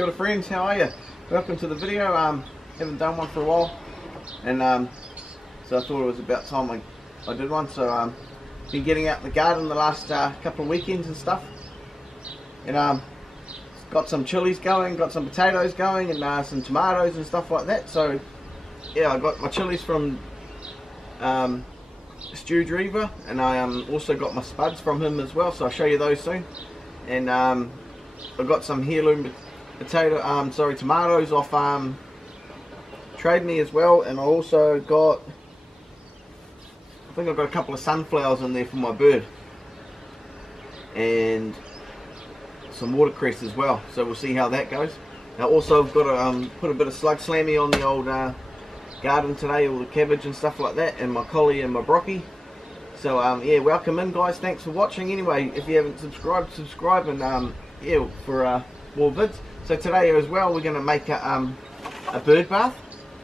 Kia ora friends, how are you? Welcome to the video. Haven't done one for a while, and so I thought it was about time I did one. So been getting out in the garden the last couple of weekends and stuff, and got some chilies going, got some potatoes going, and some tomatoes and stuff like that. So yeah, I got my chilies from Stu Drever, and I also got my spuds from him as well, so I'll show you those soon. And I got some heirloom tomatoes off Trade Me as well, and I also got, I think I've got a couple of sunflowers in there for my bird, and some watercress as well, so we'll see how that goes. Now also I've got to put a bit of slug slammy on the old garden today, all the cabbage and stuff like that, and my collie and my broccoli. So yeah, welcome in guys, thanks for watching. Anyway, if you haven't subscribed, subscribe, and yeah, for more vids. So today as well we're going to make a bird bath.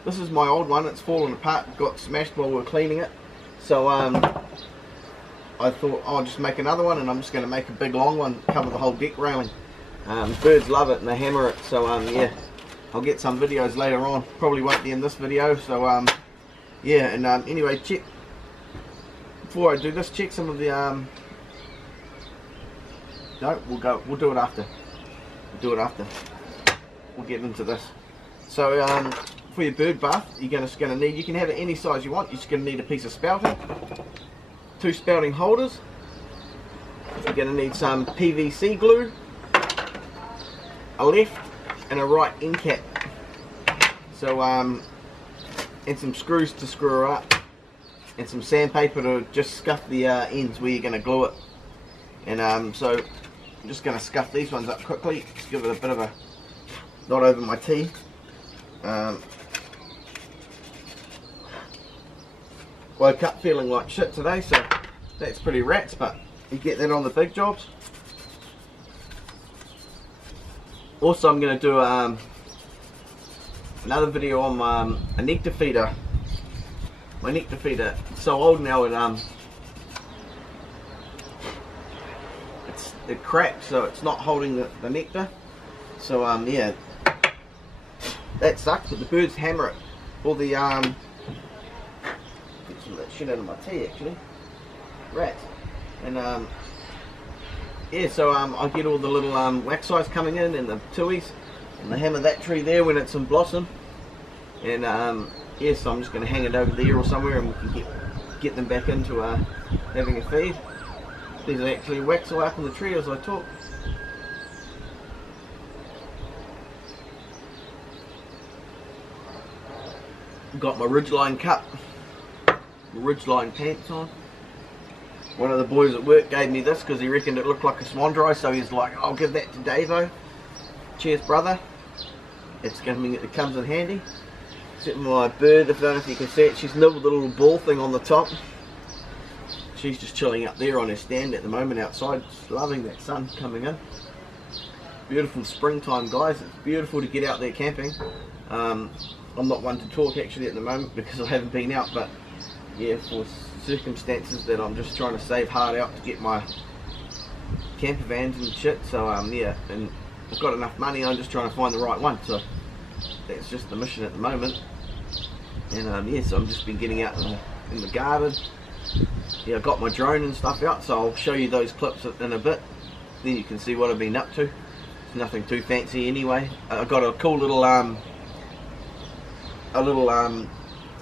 This is my old one, it's fallen apart, got smashed while we were cleaning it. So I thought I'll just make another one, and I'm just going to make a big long one, cover the whole deck railing. Birds love it and they hammer it, so yeah, I'll get some videos later on, probably won't be in this video. So yeah, and anyway, check, before I do this, check some of the no, we'll do it after. We'll get into this. So for your bird bath, you're just going to need, you can have it any size you want, you're just going to need a piece of spouting, 2 spouting holders, you're going to need some PVC glue, a left and a right end cap, so and some screws to screw her up, and some sandpaper to just scuff the ends where you're going to glue it. And so I'm just going to scuff these ones up quickly, just give it a bit of a knot over my tea. Woke up feeling like shit today, so that's pretty rats, but you get that on the big jobs. Also I'm going to do another video on a nectar feeder. My nectar feeder, it's so old now, it cracked, so it's not holding the nectar. So yeah, that sucks, but the birds hammer it. All the get some of that shit out of my tea actually, rats. And yeah, so I get all the little wax eyes coming in, and the tuies, and they hammer that tree there when it's in blossom. And yeah, so I'm just going to hang it over there or somewhere, and we can get them back into having a feed. There's actually wax eye up in the tree as I talk. Got my Ridgeline cup, Ridgeline pants on. One of the boys at work gave me this because he reckoned it looked like a swan dry, so he's like, I'll give that to Davo. Cheers brother. It comes in handy. Except my bird, I don't know if you can see it, she's nibbled the little ball thing on the top. She's just chilling up there on her stand at the moment outside, just loving that sun coming in. Beautiful springtime guys, it's beautiful to get out there camping. I'm not one to talk actually at the moment because I haven't been out, but yeah, for circumstances that I'm just trying to save hard out to get my camper vans and shit. So yeah, and I've got enough money, I'm just trying to find the right one, so that's just the mission at the moment. And yeah, so I've just been getting out in the garden. Yeah, I got my drone and stuff out, so I'll show you those clips in a bit, then you can see what I've been up to. It's nothing too fancy anyway. I've got a cool little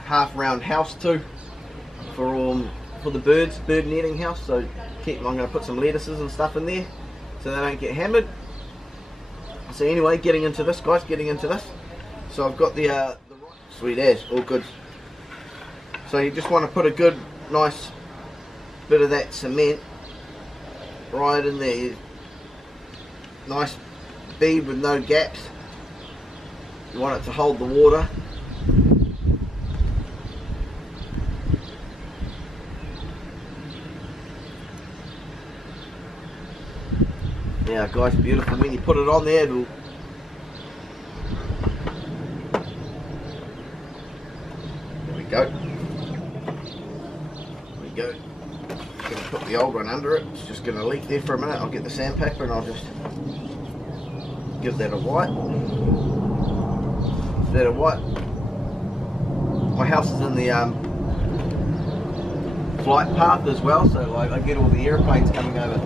half round house too for the birds, bird netting house. So I'm going to put some lettuces and stuff in there so they don't get hammered. So anyway, getting into this guys, so I've got the sweet as, all good. So you just want to put a good nice bit of that cement right in there, nice bead with no gaps. You want it to hold the water. Yeah guys, beautiful. When you put it on there, it'll, there we go. Going to put the old one under it. It's just going to leak there for a minute. I'll get the sandpaper and I'll just give that a white. That a white. My house is in the flight path as well, so I get all the airplanes coming over.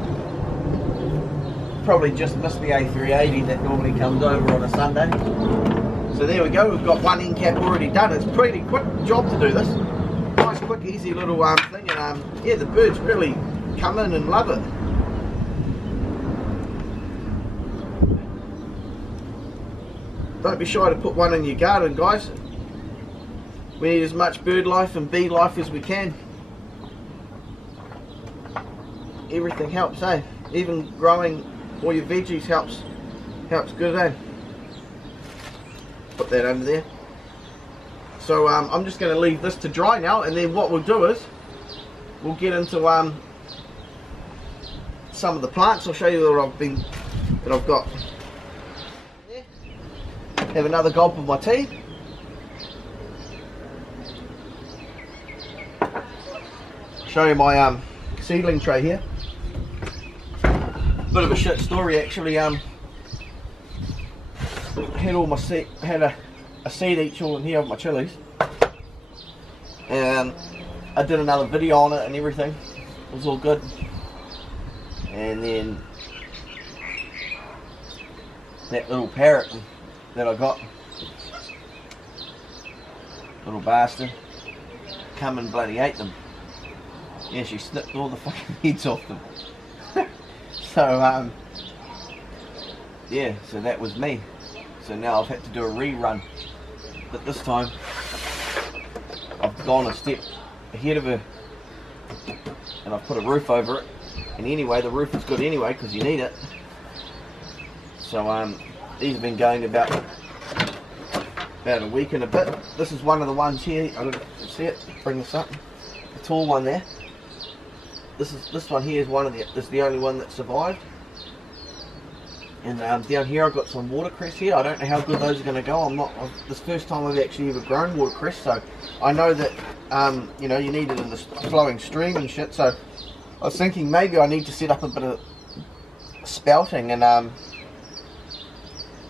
Probably just missed the A380 that normally comes over on a Sunday. So there we go, we've got one end cap already done. It's a pretty quick job to do this. Nice, quick, easy little thing, and yeah, the birds really come in and love it. Don't be shy to put one in your garden, guys. We need as much bird life and bee life as we can. Everything helps, eh? Even growing all your veggies helps good, eh? Put that under there. So I'm just going to leave this to dry now, and then what we'll do is we'll get into some of the plants. I'll show you that I've got. Have another gulp of my tea. Show you my seedling tray here. Bit of a shit story actually. Had all my had a seed each all in here of my chilies, and I did another video on it and everything. It was all good, and then that little parrot that I got, little bastard, come and bloody ate them. Yeah, she snipped all the fucking heads off them. So yeah, so that was me. So now I've had to do a rerun, but this time I've gone a step ahead of her and I've put a roof over it. And anyway, the roof is good anyway because you need it. So these have been going about a week and a bit. This is one of the ones here. I don't see it. Bring this up. The tall one there. This one here is the only one that survived. And down here I've got some watercress here. I don't know how good those are going to go. This first time I've actually ever grown watercress, so I know that you know, you need it in the flowing stream and shit. So I was thinking maybe I need to set up a bit of spouting and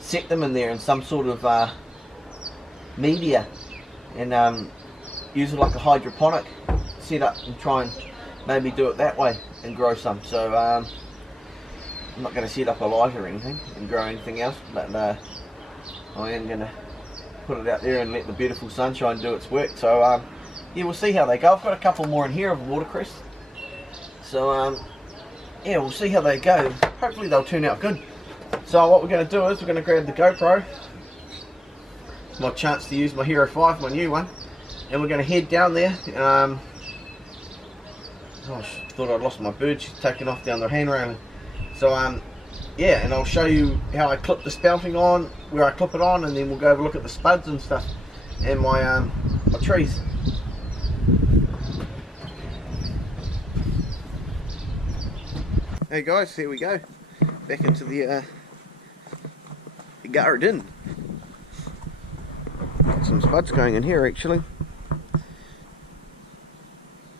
set them in there in some sort of media, and use it like a hydroponic setup and try and maybe do it that way and grow some. So I'm not going to set up a light or anything and grow anything else, but I am going to put it out there and let the beautiful sunshine do its work. So yeah, we'll see how they go. I've got a couple more in here of watercress, so yeah, we'll see how they go. Hopefully they'll turn out good. So what we're going to do is we're going to grab the GoPro. It's my chance to use my Hero 5, my new one, and we're going to head down there. Gosh, thought I'd lost my bird. She's taken off down the hand railing. So yeah, and I'll show you how I clip the spouting on, where I clip it on, and then we'll go have a look at the spuds and stuff, and my my trees. Hey guys, here we go. Back into the garden. Got some spuds going in here actually.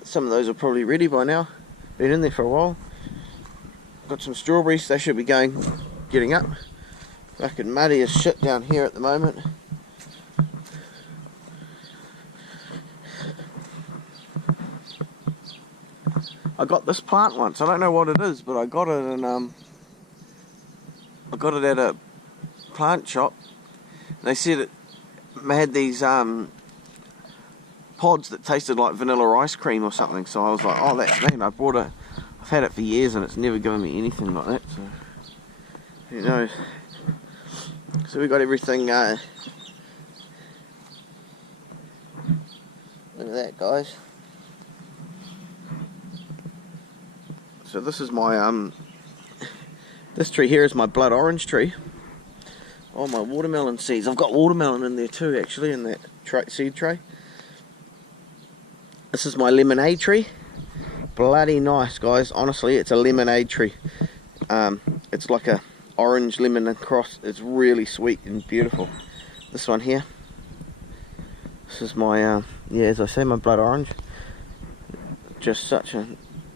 Some of those are probably ready by now. Been in there for a while. Got some strawberries, they should be getting up. Fucking muddy as shit down here at the moment. I got this plant once, I don't know what it is, but I got it in I got it at a plant shop. They said it had these pods that tasted like vanilla ice cream or something, so I was like, oh, that's neat. I bought it. I've had it for years and it's never given me anything like that, so who knows. So we got everything, look at that guys. So this is my this tree here is my blood orange tree. Oh, my watermelon seeds. I've got watermelon in there too actually, in that seed tray. This is my lemonade tree. Bloody nice guys, honestly it's a lemonade tree. It's like a orange lemon cross. It's really sweet and beautiful. This one here, this is my yeah, as I say, my blood orange. Just such a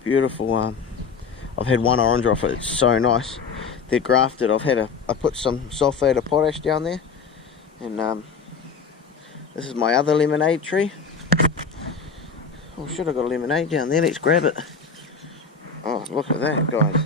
beautiful I've had one orange off it, it's so nice. they're grafted. I put some sulphate of potash down there, and this is my other lemonade tree. Oh, should have got a lemonade down there. Let's grab it. Oh, look at that, guys.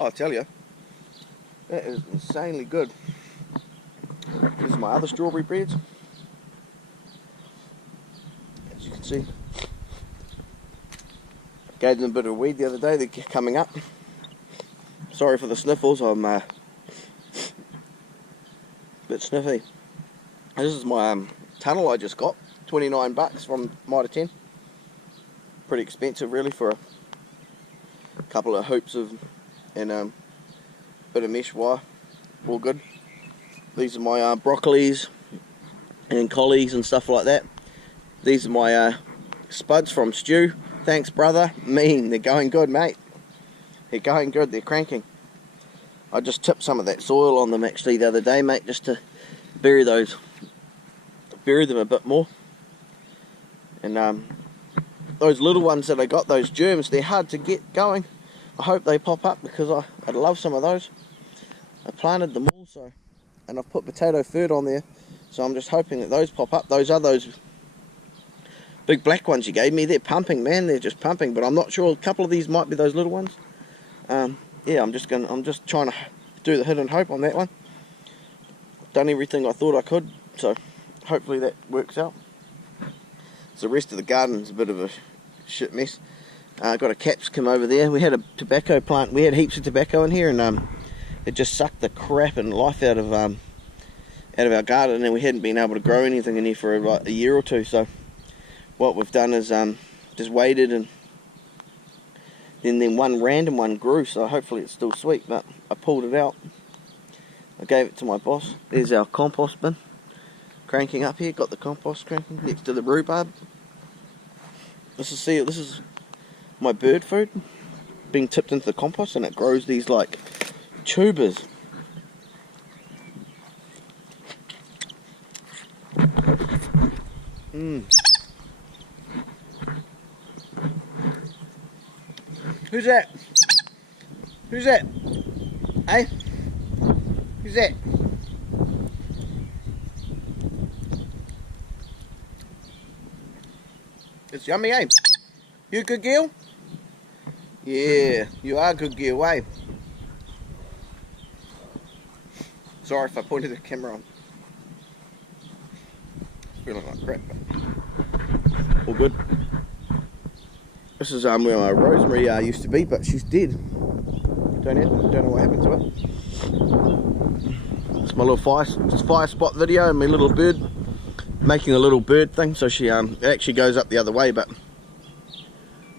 I tell you, that is insanely good. This is my other strawberry breads. As you can see, gave them a bit of weed the other day. They're coming up. Sorry for the sniffles. I'm a bit sniffy. This is my tunnel I just got. 29 bucks from Mitre 10. Pretty expensive, really, for a couple of hoops of and bit of mesh wire. All good. These are my broccolis and collies and stuff like that. These are my spuds from Stu. Thanks, brother. Mean, they're going good, mate. They're going good, they're cranking. I just tipped some of that soil on them actually the other day, mate, just to bury them a bit more. And those little ones that I got, those germs, they're hard to get going. I hope they pop up, because I'd love some of those. I planted them all, so, and I've put potato fert on there, so I'm just hoping that those pop up. Those big black ones you gave me, they're pumping, man. They're just pumping, but I'm not sure. A couple of these might be those little ones. Yeah, I'm just trying to do the hit and hope on that one. Done everything I thought I could, so hopefully that works out. So the rest of the garden's a bit of a shit mess. Got a capsicum over there. We had a tobacco plant. We had heaps of tobacco in here, and it just sucked the crap and life out of our garden, and we hadn't been able to grow anything in here for like a year or two. So what we've done is just waited, and then one random one grew. So hopefully it's still sweet. But I pulled it out. I gave it to my boss. There's our compost bin cranking up here. Got the compost cranking next to the rhubarb. This is my bird food being tipped into the compost, and it grows these like tubers. Who's that? Who's that? Hey? Who's that? It's yummy, eh? You a good girl? Yeah, you are a good girl, eh? Sorry if I pointed the camera on. Feeling like crap, but all good. This is where my Rosemary used to be, but she's dead. Don't know what happened to her. It's my little fire spot video, and my little bird making a little bird thing. So she it actually goes up the other way, but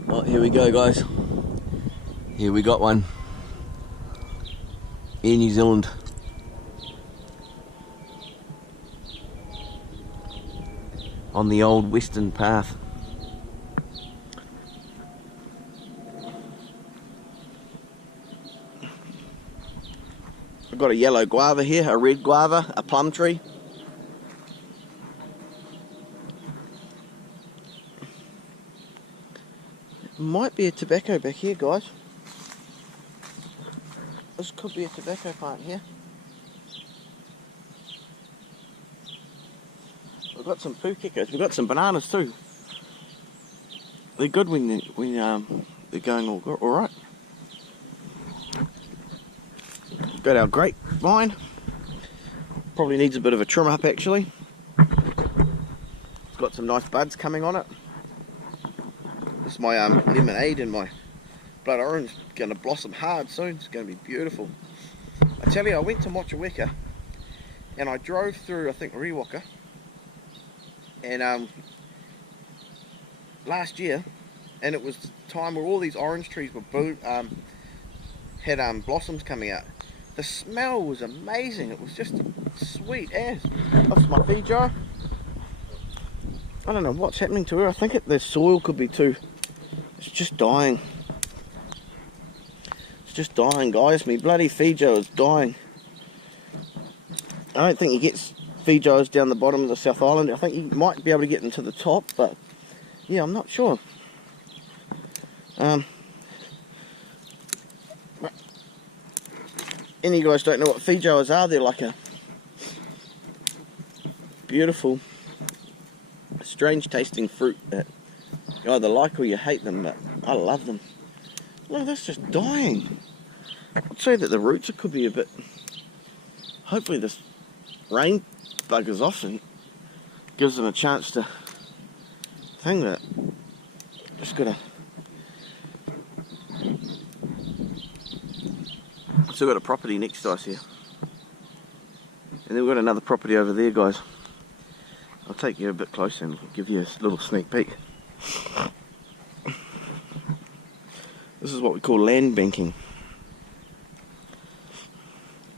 oh, here we go, guys. Here we got one. Air New Zealand. On the old western path. I've got a yellow guava here, a red guava, a plum tree. Might be a tobacco back here, guys. This could be a tobacco plant here. We've got some pukekos. We've got some bananas too. They're good when they're going all right. Got our grapevine. Probably needs a bit of a trim up actually. It's got some nice buds coming on it. This is my lemonade and my blood orange going to blossom hard soon. It's going to be beautiful. I tell you, I went to Motueka and I drove through, I think, Rewaka, and last year, and it was the time where all these orange trees were had blossoms coming out. The smell was amazing. It was just sweet as. That's my feed jar. I don't know what's happening to her. I think the soil could be too It's just dying. It's just dying, guys. Me bloody Fijo is dying. I don't think he gets Fijos down the bottom of the South Island. I think he might be able to get into the top, but yeah, I'm not sure. Any of you guys don't know what Fijos are? They're like a beautiful, strange tasting fruit that you either like or you hate them, but I love them. Look, that's just dying. I'd say that the roots could be a bit... Hopefully this rain buggers off and gives them a chance to thing that. Just gotta... Still got a property next to us here. And then we've got another property over there, guys. I'll take you a bit closer and give you a little sneak peek. This is what we call land banking.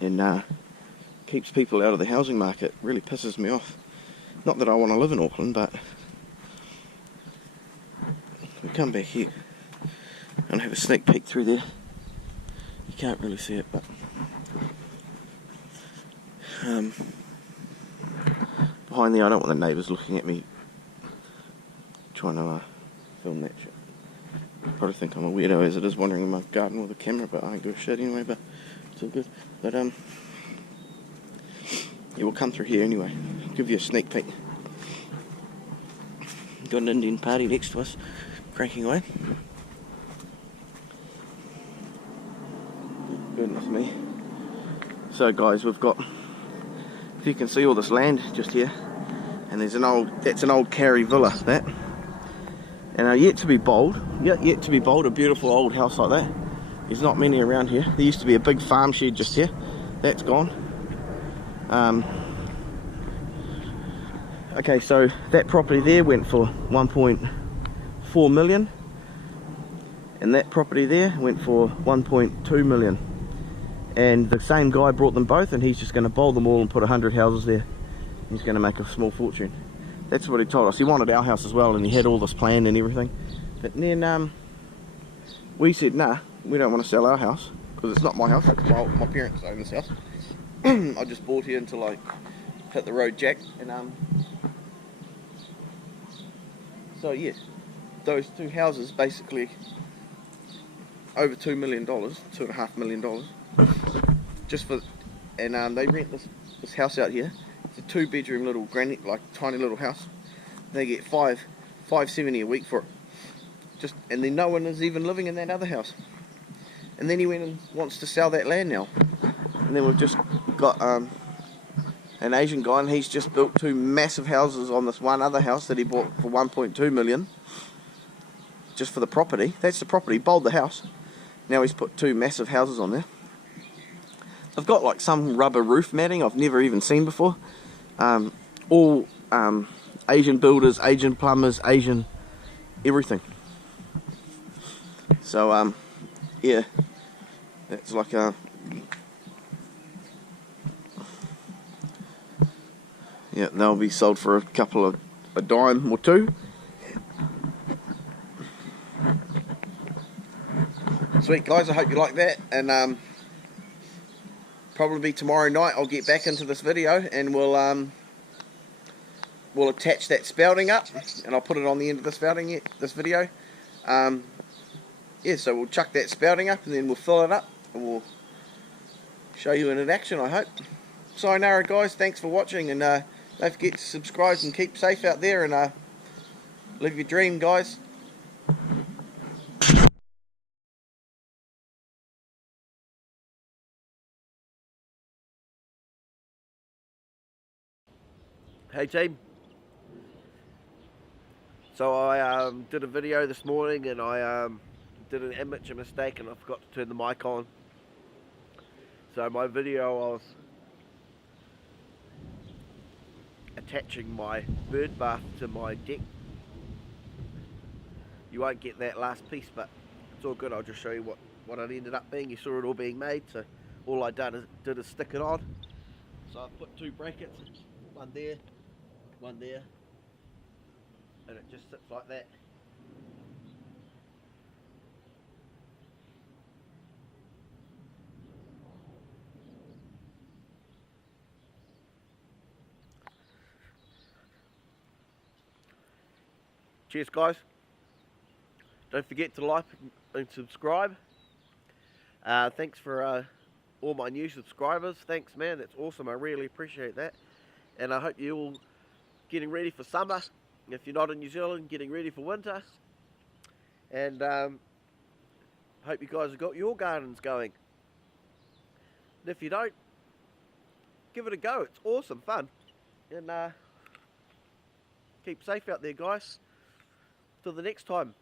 And keeps people out of the housing market. Really pisses me off. Not that I want to live in Auckland, but we come back here and have a sneak peek through there. You can't really see it, but behind there, I don't want the neighbours looking at me trying to film that shit. Probably think I'm a weirdo as it is wandering in my garden with a camera, but I don't give a shit anyway, but it's all good. But yeah, we'll come through here anyway. I'll give you a sneak peek. Got an Indian party next to us, cranking away. Goodness me. So guys, we've got, if you can see all this land just here, and there's that's an old Carey villa, that. And yet to be bold, yet to be bold, a beautiful old house like that. There's not many around here. There used to be a big farm shed just here. That's gone. Okay, so that property there went for 1.4 million. And that property there went for 1.2 million. And the same guy brought them both, and he's just going to bowl them all and put 100 houses there. He's going to make a small fortune. That's what he told us. He wanted our house as well, and he had all this planned and everything. But then we said, nah, we don't want to sell our house, because it's not my house. It's my parents own this house. I just bought here until I hit the road jack. And so yeah, those two houses basically over $2 million, $2.5 million, just for, and they rent this house out here. It's a 2-bedroom little granny, like tiny little house. They get $5.70 a week for it. Just, and then no one is even living in that other house. And then he went and wants to sell that land now. And then we've just got an Asian guy, and he's just built 2 massive houses on this one other house that he bought for 1.2 million, just for the property. That's the property. Bowled the house. Now he's put 2 massive houses on there. They've got like some rubber roof matting I've never even seen before. All Asian builders, Asian plumbers, Asian everything. So yeah, that's like a yeah, they'll be sold for a dime or two. Sweet guys, I hope you like that, and probably tomorrow night I'll get back into this video, and we'll attach that spouting up, and I'll put it on the end of this video. Yeah, so we'll chuck that spouting up, and then we'll fill it up, and we'll show you in action, I hope. Sayonara guys, thanks for watching, and don't forget to subscribe and keep safe out there, and live your dream, guys. Hey team, so I did a video this morning, and I did an image mistake, and I forgot to turn the mic on. So my video, I was attaching my bird bath to my deck. You won't get that last piece, but it's all good. I'll just show you what it ended up being. You saw it all being made, so all I did is stick it on. So I've put 2 brackets, one there, and it just sits like that. Cheers, guys. Don't forget to like and subscribe. Thanks for all my new subscribers. Thanks, man. That's awesome. I really appreciate that. And I hope you're all getting ready for summer. If you're not in New Zealand, getting ready for winter. And hope you guys have got your gardens going. And if you don't, give it a go. It's awesome fun. And keep safe out there, guys. Till the next time.